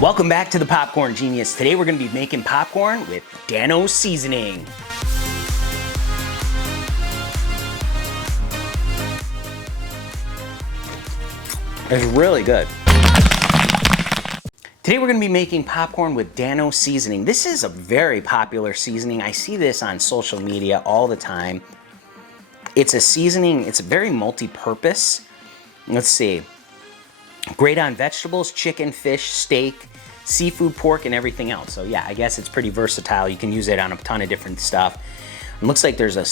Welcome back to the Popcorn Genius. Today we're going to be making popcorn with Dano seasoning. It's really good. Today we're going to be making popcorn with Dano seasoning. This is a very popular seasoning. I see this on social media all the time. It's a seasoning, it's very multi-purpose. Let's see. Great on vegetables, chicken, fish, steak, seafood, pork, and everything else. So yeah, I guess it's pretty versatile. You can use it on a ton of different stuff. It looks like there's a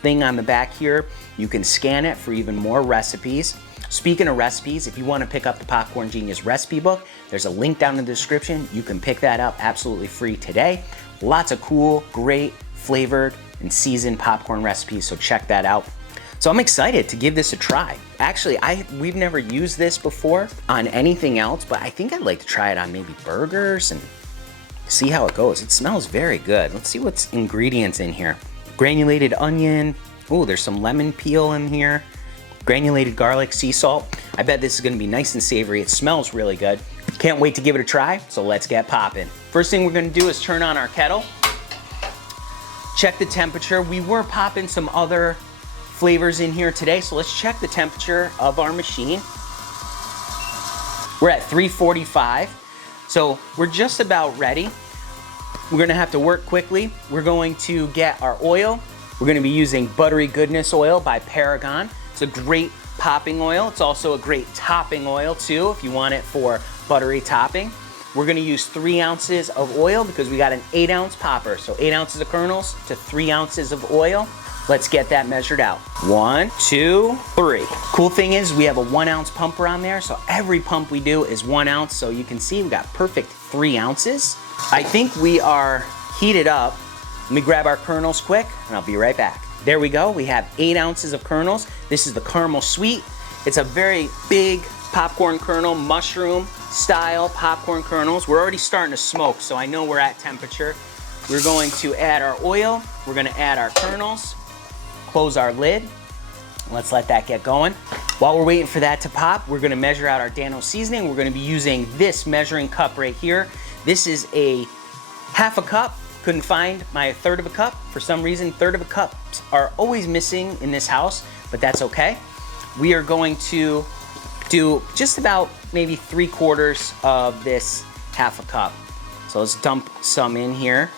thing on the back here. You can scan it for even more recipes. Speaking of recipes, if you want to pick up the Popcorn Genius recipe book, there's a link down in the description. You can pick that up absolutely free today. Lots of cool, great, flavored, and seasoned popcorn recipes, so check that out. So I'm excited to give this a try. Actually, we've never used this before on anything else, but I think I'd like to try it on maybe burgers and see how it goes. It smells very good. Let's see what's ingredients in here. Granulated onion. Oh, there's some lemon peel in here. Granulated garlic, sea salt. I bet this is gonna be nice and savory. It smells really good. Can't wait to give it a try, so let's get popping. First thing we're gonna do is turn on our kettle. Check the temperature. We were popping some other flavors in here today, so let's check the temperature of our machine. We're at 345, so we're just about ready. We're gonna have to work quickly. We're going to get our oil. We're gonna be using Buttery Goodness oil by Paragon. It's a great popping oil. It's also a great topping oil too, if you want it for buttery topping. We're gonna use 3 ounces of oil because we got an 8-ounce popper. So 8 ounces of kernels to 3 ounces of oil. Let's get that measured out. 1, 2, 3. Cool thing is we have a 1-ounce pumper on there, so every pump we do is 1 ounce. So you can see we got perfect 3 ounces. I think we are heated up. Let me grab our kernels quick and I'll be right back. There we go, we have 8 ounces of kernels. This is the caramel sweet. It's a very big popcorn kernel, mushroom style popcorn kernels. We're already starting to smoke, so I know we're at temperature. We're going to add our oil. We're gonna add our kernels, close our lid. Let's let that get going. While we're waiting for that to pop, we're gonna measure out our Dano seasoning. We're gonna be using this measuring cup right here. This is a 1/2 cup. Couldn't find my 1/3 of a cup. For some reason, 1/3 of a cups are always missing in this house, but that's okay. We are going to do just about maybe 3/4 of this 1/2 cup. So let's dump some in here.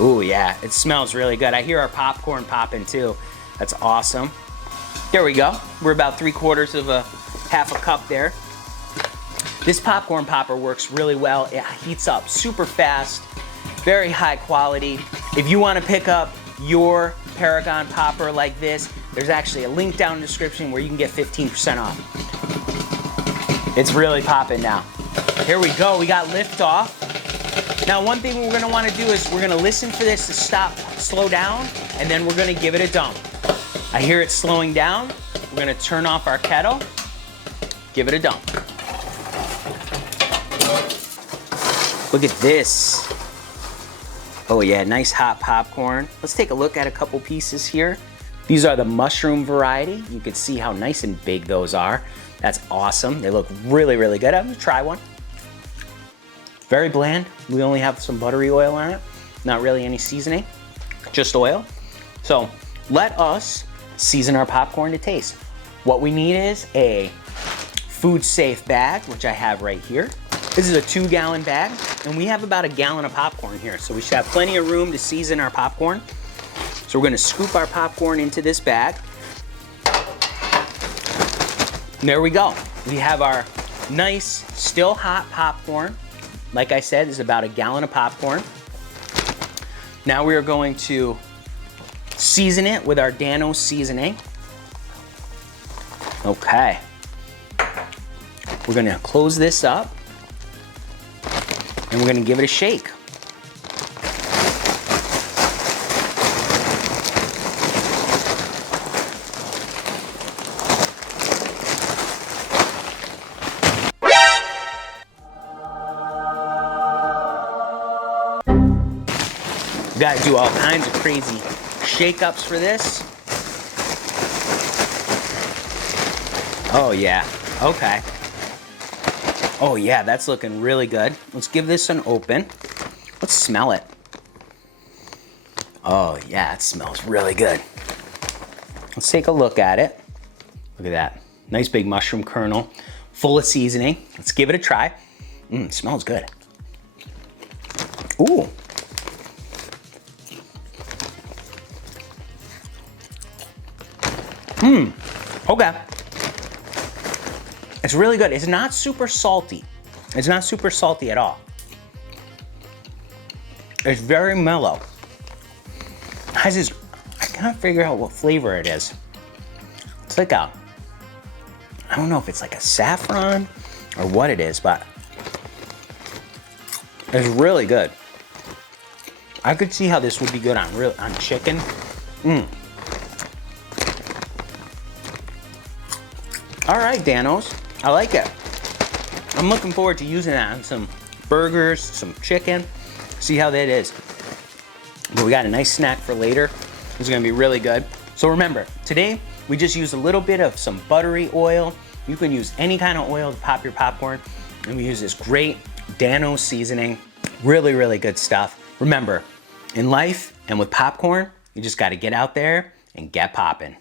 Ooh, yeah, it smells really good. I hear our popcorn popping too. That's awesome. There we go. We're about 3/4 of a 1/2 cup there. This popcorn popper works really well. It heats up super fast, very high quality. If you want to pick up your Paragon popper like this, there's actually a link down in the description where you can get 15% off. It's really popping now. Here we go, we got lift off. Now one thing we're gonna wanna do is we're gonna listen for this to slow down, and then we're gonna give it a dump. I hear it slowing down. We're gonna turn off our kettle, give it a dump. Look at this. Oh yeah, nice hot popcorn. Let's take a look at a couple pieces here. These are the mushroom variety. You can see how nice and big those are. That's awesome. They look really, really good. I'm gonna try one. Very bland. We only have some buttery oil on it. Not really any seasoning, just oil. So let us season our popcorn to taste. What we need is a food safe bag, which I have right here. This is a 2-gallon bag, and we have about 1 gallon of popcorn here, so we should have plenty of room to season our popcorn. So we're gonna scoop our popcorn into this bag. And there we go. We have our nice, still hot popcorn. Like I said, it's about 1 gallon of popcorn. Now we are going to season it with our Dano seasoning. Okay. We're gonna close this up, and we're gonna give it a shake. You gotta do all kinds of crazy shake-ups for this. Oh yeah, okay. Oh yeah, that's looking really good. Let's give this an open. Let's smell it. Oh yeah, it smells really good. Let's take a look at it. Look at that. Nice big mushroom kernel, full of seasoning. Let's give it a try. It smells good. Ooh. Okay. It's really good. It's not super salty. It's not super salty at all. It's very mellow. It has this, I can't figure out what flavor it is. It's like a, I don't know if it's like a saffron or what it is, but it's really good. I could see how this would be good on chicken. All right, Danos, I like it. I'm looking forward to using that on some burgers, some chicken, see how that is. But we got a nice snack for later. This is gonna be really good. So remember, today we just used a little bit of some buttery oil. You can use any kind of oil to pop your popcorn. And we use this great Danos seasoning. Really, really good stuff. Remember, in life and with popcorn, you just gotta get out there and get popping.